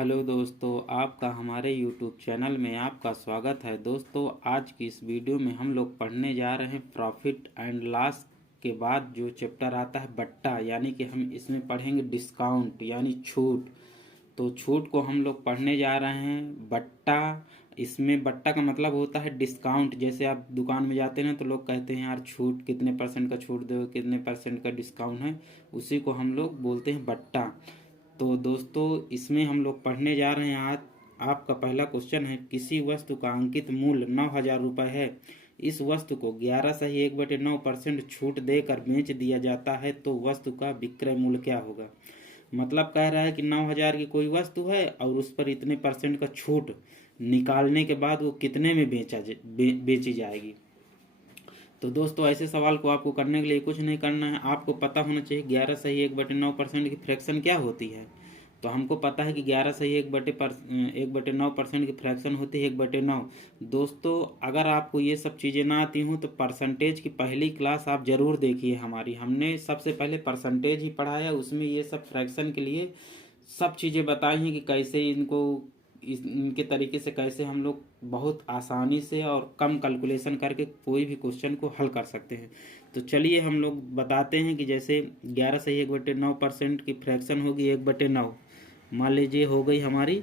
Hello दोस्तों, आपका हमारे यूट्यूब चैनल में आपका स्वागत है। दोस्तों, आज की इस वीडियो में हम लोग पढ़ने जा रहे हैं प्रॉफिट एंड लॉस के बाद जो चैप्टर आता है बट्टा, यानी कि हम इसमें पढ़ेंगे डिस्काउंट यानी छूट। तो छूट को हम लोग पढ़ने जा रहे हैं बट्टा। इसमें बट्टा का मतलब होता है डिस्काउंट। जैसे आप दुकान में जाते हैं तो लोग कहते हैं यार छूट कितने परसेंट का छूट दो, कितने परसेंट का डिस्काउंट है, उसी को हम लोग बोलते हैं बट्टा। तो दोस्तों, इसमें हम लोग पढ़ने जा रहे हैं आज। आपका पहला क्वेश्चन है, किसी वस्तु का अंकित मूल्य 9,000 रुपये है। इस वस्तु को 11/1/9% छूट देकर बेच दिया जाता है तो वस्तु का विक्रय मूल्य क्या होगा। मतलब कह रहा है कि 9,000 की कोई वस्तु है और उस पर इतने परसेंट का छूट निकालने के बाद वो कितने में बेची जाएगी। तो दोस्तों, ऐसे सवाल को आपको करने के लिए कुछ नहीं करना है, आपको पता होना चाहिए 11/1/9% की फ्रैक्शन क्या होती है। तो हमको पता है कि 11/1/9% की फ्रैक्शन होती है 1/9। दोस्तों, अगर आपको ये सब चीज़ें ना आती हों तो परसेंटेज की पहली क्लास आप ज़रूर देखिए हमारी। हमने सबसे पहले परसेंटेज ही पढ़ाया, उसमें ये सब फ्रैक्शन के लिए सब चीज़ें बताई हैं कि कैसे इनके तरीके से कैसे हम लोग बहुत आसानी से और कम कैलकुलेशन करके कोई भी क्वेश्चन को हल कर सकते हैं। तो चलिए हम लोग बताते हैं कि जैसे 11/1/9% की फ्रैक्शन होगी 1/9। मान लीजिए हो गई हमारी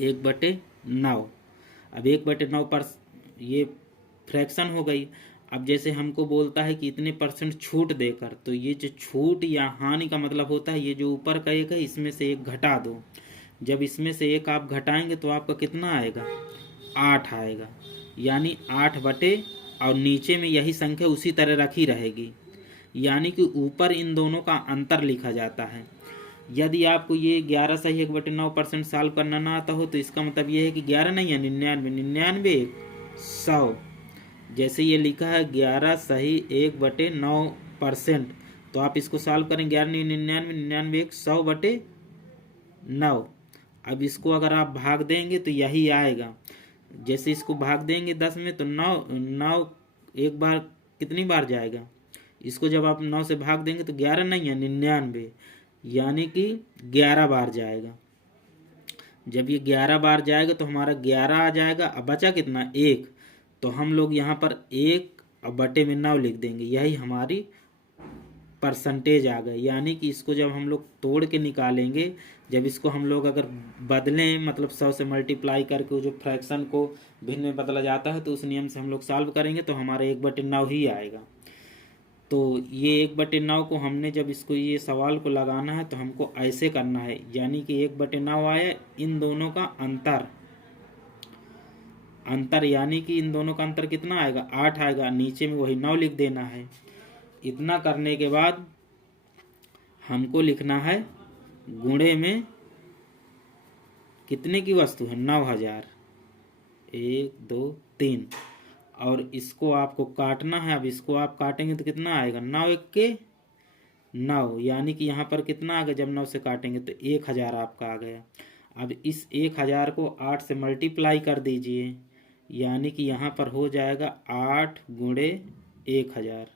1/9। अब 1/9 पर ये फ्रैक्शन हो गई। अब जैसे हमको बोलता है कि इतने परसेंट छूट देकर, तो ये जो छूट या हानि का मतलब होता है, ये जो ऊपर का एक है इसमें से एक घटा दो। जब इसमें से एक आप घटाएंगे तो आपका कितना आएगा, 8 आएगा। यानी 8 और नीचे में यही संख्या उसी तरह रखी रहेगी। यानी कि ऊपर इन दोनों का अंतर लिखा जाता है। यदि आपको ये 11/1/9% सॉल्व करना ना आता हो तो इसका मतलब ये है कि 11 नहीं है 99, 99 100। जैसे ये लिखा है 11/1/9%, तो आप इसको सॉल्व करें 11 नहीं 99, 99 1 100/9। अब इसको अगर आप भाग देंगे तो यही आएगा। जैसे इसको भाग देंगे 10 में तो 9 9 एक बार कितनी बार जाएगा। इसको जब आप 9 से भाग देंगे तो 11 नहीं है 99, यानी कि 11 बार जाएगा। जब ये 11 बार जाएगा तो हमारा 11 आ जाएगा। अब बचा कितना, 1। तो हम लोग यहाँ पर 1 और बटे में 9 लिख देंगे, यही हमारी परसेंटेज आ गई। यानी कि इसको जब हम लोग तोड़ के निकालेंगे, जब इसको हम लोग अगर बदलें, मतलब 100 से मल्टीप्लाई करके जो फ्रैक्शन को भिन्न में बदला जाता है, तो उस नियम से हम लोग सॉल्व करेंगे तो हमारा 1/9 ही आएगा। तो ये 1/9 को हमने जब इसको ये सवाल को लगाना है तो हमको ऐसे करना है, यानी कि 1/9 आया, इन दोनों का अंतर यानी कि इन दोनों का अंतर कितना आएगा, 8 आएगा। नीचे में वही 9 लिख देना है। इतना करने के बाद हमको लिखना है गुणे में कितने की वस्तु है, 9,000, 1 2 3। और इसको आपको काटना है। अब इसको आप काटेंगे तो कितना आएगा, 9 1 के 9, यानी कि यहाँ पर कितना आ गया, जब 9 से काटेंगे तो 1,000 आपका आ गया। अब इस 1,000 को 8 से मल्टीप्लाई कर दीजिए, यानी कि यहाँ पर हो जाएगा 8 गुणे 1,000।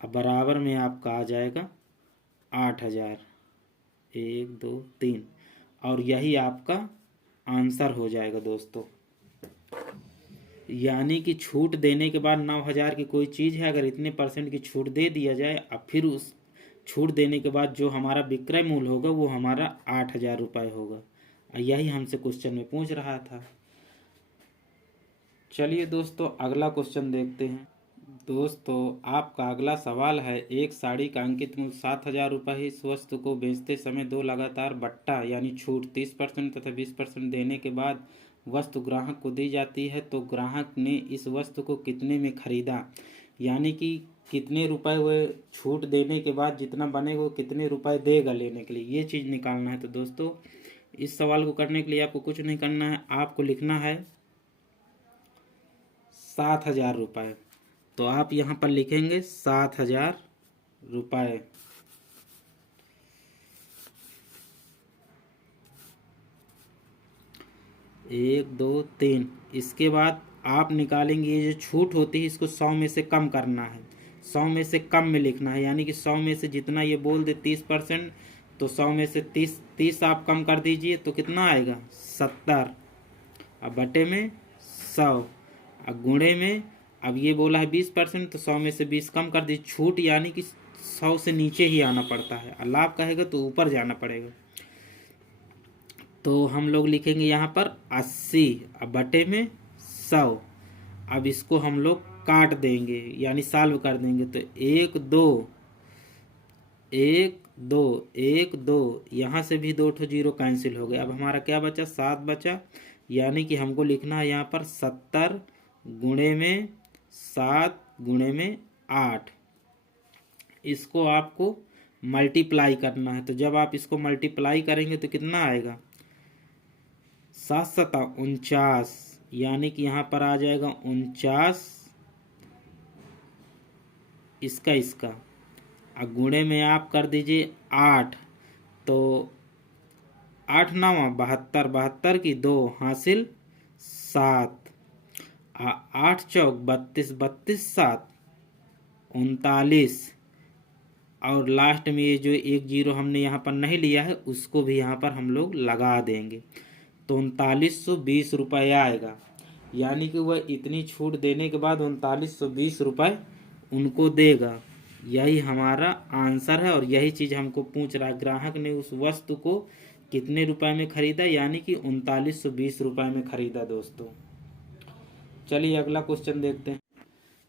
अब बराबर में आपका आ जाएगा 8,000, 1 2 3, और यही आपका आंसर हो जाएगा दोस्तों। यानी कि छूट देने के बाद 9,000 की कोई चीज़ है, अगर इतने परसेंट की छूट दे दिया जाए, अब फिर उस छूट देने के बाद जो हमारा विक्रय मूल्य होगा वो हमारा 8,000 रुपये होगा। यही हमसे क्वेश्चन में पूछ रहा था। चलिए दोस्तों, अगला क्वेश्चन देखते हैं। दोस्तों, आपका अगला सवाल है, एक साड़ी का अंकित मूल्य 7,000 रुपये है। इस वस्तु को बेचते समय दो लगातार बट्टा यानी छूट 30% तथा 20% देने के बाद वस्तु ग्राहक को दी जाती है, तो ग्राहक ने इस वस्तु को कितने में खरीदा। यानी कि कितने रुपए वह छूट देने के बाद जितना बनेगा वो कितने रुपए देगा लेने के लिए, ये चीज़ निकालना है। तो दोस्तों, इस सवाल को करने के लिए आपको कुछ नहीं करना है, आपको लिखना है 7,000 रुपये। तो आप यहाँ पर लिखेंगे 7,000 रुपये। एक दो तीन। इसके बाद आप निकालेंगे, ये जो छूट होती है इसको 100 में से कम करना है, 100 में से कम में लिखना है। यानी कि 100 में से जितना ये बोल दे 30%, तो 100 में से 30 आप कम कर दीजिए तो कितना आएगा 70। अब बटे में 100, अब गुणे में, अब ये बोला है 20%, तो 100 में से 20 कम कर दीजिए। छूट यानी कि 100 से नीचे ही आना पड़ता है, और लाभ कहेगा तो ऊपर जाना पड़ेगा। तो हम लोग लिखेंगे यहाँ पर 80, अब बटे में 100। अब इसको हम लोग काट देंगे यानी सॉल्व कर देंगे, तो 1 2 1 2 1 2, यहाँ से भी 2 जीरो कैंसिल हो गया। अब हमारा क्या बचा 7 बचा, यानी कि हमको लिखना है यहाँ पर 70 गुणे में 7 गुणे में 8। इसको आपको मल्टीप्लाई करना है, तो जब आप इसको मल्टीप्लाई करेंगे तो कितना आएगा 7 सता 49, यानी कि यहाँ पर आ जाएगा 49 इसका। अब गुणे में आप कर दीजिए 8, तो 8 9 72, 72 की 2 हासिल 7, 8 चौक 32, 32 7 39, और लास्ट में ये जो 1 जीरो हमने यहाँ पर नहीं लिया है उसको भी यहाँ पर हम लोग लगा देंगे, तो 3920 रुपये आएगा। यानी कि वह इतनी छूट देने के बाद 3920 रुपये उनको देगा। यही हमारा आंसर है, और यही चीज़ हमको पूछ रहा है, ग्राहक ने उस वस्तु को कितने रुपए में खरीदा, यानी कि 3920 रुपये में खरीदा। दोस्तों चलिए अगला क्वेश्चन देखते हैं।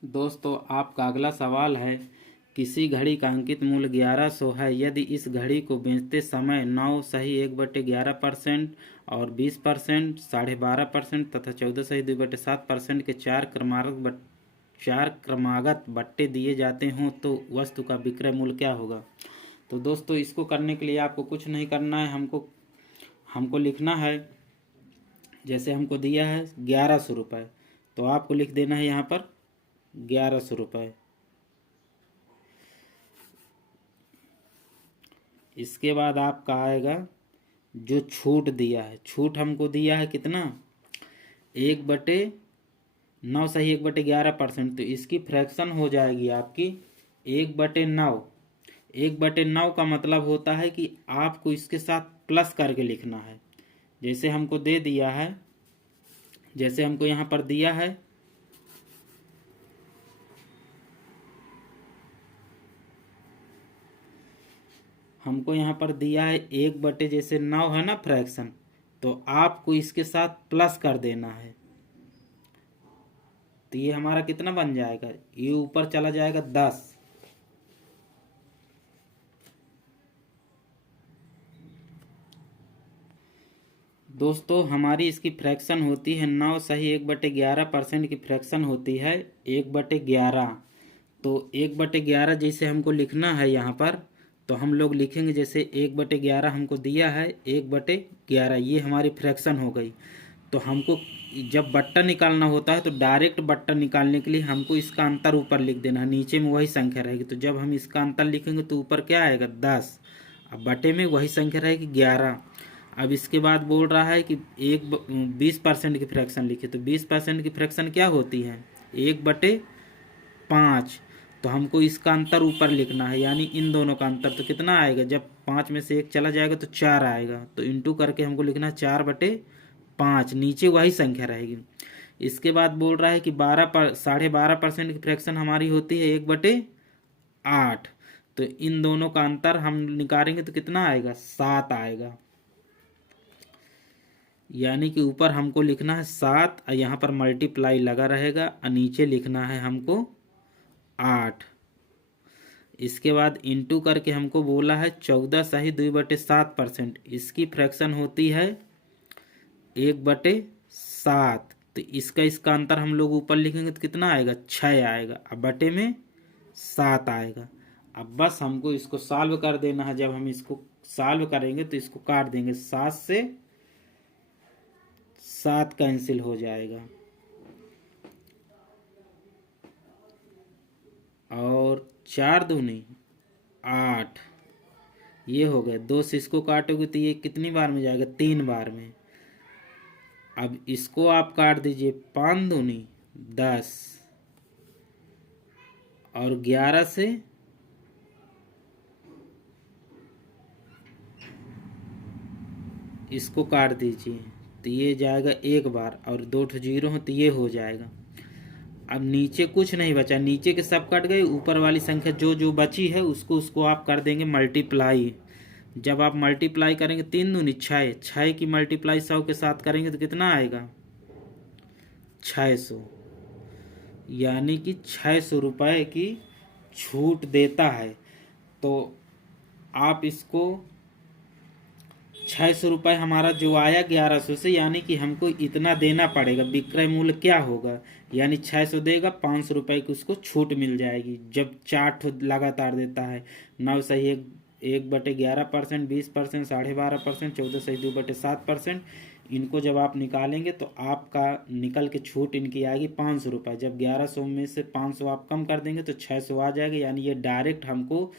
दोस्तों आपका अगला सवाल है, किसी घड़ी का अंकित मूल्य 1100 है। यदि इस घड़ी को बेचते समय 9 सही 1/11% और 20%, 12.5% तथा 14 सही 2/7% के चार क्रमागत बट्टे दिए जाते हों तो वस्तु का विक्रय मूल्य क्या होगा। तो दोस्तों इसको करने के लिए आपको कुछ नहीं करना है, हमको लिखना है, जैसे हमको दिया है 1100 रुपये, तो आपको लिख देना है यहाँ पर 1100 रुपये। इसके बाद आपका आएगा जो छूट दिया है, छूट हमको दिया है कितना 1/9 सही 1/11%, तो इसकी फ्रैक्शन हो जाएगी आपकी 1/9। 1/9 का मतलब होता है कि आपको इसके साथ प्लस करके लिखना है। जैसे हमको दे दिया है, जैसे हमको यहाँ पर दिया है हमको यहाँ पर दिया है 1/9 है ना फ्रैक्शन, तो आपको इसके साथ प्लस कर देना है। तो ये हमारा कितना बन जाएगा, ये ऊपर चला जाएगा 10। दोस्तों हमारी इसकी फ्रैक्शन होती है 9 सही 1/11% की फ्रैक्शन होती है 1/11। तो 1/11 जैसे हमको लिखना है यहाँ पर, तो हम लोग लिखेंगे जैसे 1/11 हमको दिया है 1/11, ये हमारी फ्रैक्शन हो गई। तो हमको जब बट्टा निकालना होता है तो डायरेक्ट बट्टा निकालने के लिए हमको इसका अंतर ऊपर लिख देना है, नीचे में वही संख्या रहेगी। तो जब हम इसका अंतर लिखेंगे तो ऊपर क्या आएगा 10, अब बटे में वही संख्या रहेगी 11। अब इसके बाद बोल रहा है कि 20% की फ्रैक्शन लिखे, तो 20% की फ्रैक्शन क्या होती है 1/5। तो हमको इसका अंतर ऊपर लिखना है, यानी इन दोनों का अंतर, तो कितना आएगा, जब 5 में से 1 चला जाएगा तो 4 आएगा, तो इंटू करके हमको लिखना है 4/5, नीचे वही संख्या रहेगी। इसके बाद बोल रहा है कि 12.5% की फ्रैक्शन हमारी होती है 1/8, तो इन दोनों का अंतर हम निकालेंगे तो कितना आएगा 7 आएगा। यानी कि ऊपर हमको लिखना है 7 और यहाँ पर मल्टीप्लाई लगा रहेगा और नीचे लिखना है हमको 8। इसके बाद इंटू करके हमको बोला है 14 सही 2/7%, इसकी फ्रैक्शन होती है 1/7, तो इसका अंतर हम लोग ऊपर लिखेंगे तो कितना आएगा 6 आएगा, अब बटे में 7 आएगा। अब बस हमको इसको सॉल्व कर देना है। जब हम इसको सॉल्व करेंगे तो इसको काट देंगे, 7 से 7 कैंसिल हो जाएगा, और 4 दूनी 8, ये हो गए। 2 से इसको काटोगे तो ये कितनी बार में जाएगा 3 बार में। अब इसको आप काट दीजिए, 5 दूनी 10, और 11 से इसको काट दीजिए तो ये जाएगा एक बार, और 2 ठो जीरो हो तो ये हो जाएगा। अब नीचे कुछ नहीं बचा, नीचे के सब कट गए, ऊपर वाली संख्या जो जो बची है उसको आप कर देंगे मल्टीप्लाई। जब आप मल्टीप्लाई करेंगे 3 दूनी 6, 6 की मल्टीप्लाई 100 के साथ करेंगे तो कितना आएगा 600, यानी कि 600 रुपये की छूट देता है। तो आप इसको 600 रुपये हमारा जो आया 1100 से, यानी कि हमको इतना देना पड़ेगा। विक्रय मूल्य क्या होगा, यानी 600 देगा, 500 रुपये की उसको छूट मिल जाएगी। जब 4 लगातार देता है, 9 सही 1/11%, 20%, 12.5%, 14 सही 2/7%। इनको जब आप निकालेंगे तो आपका निकल के छूट इनकी आएगी 500 रुपये। जब 1100 में से 500 आप कम कर देंगे तो 600 आ जाएगा, यानी ये डायरेक्ट हमको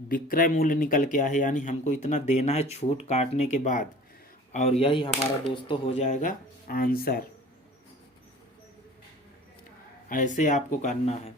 विक्रय मूल्य निकल के आए, यानी हमको इतना देना है छूट काटने के बाद। और यही हमारा दोस्तों हो जाएगा आंसर। ऐसे आपको करना है।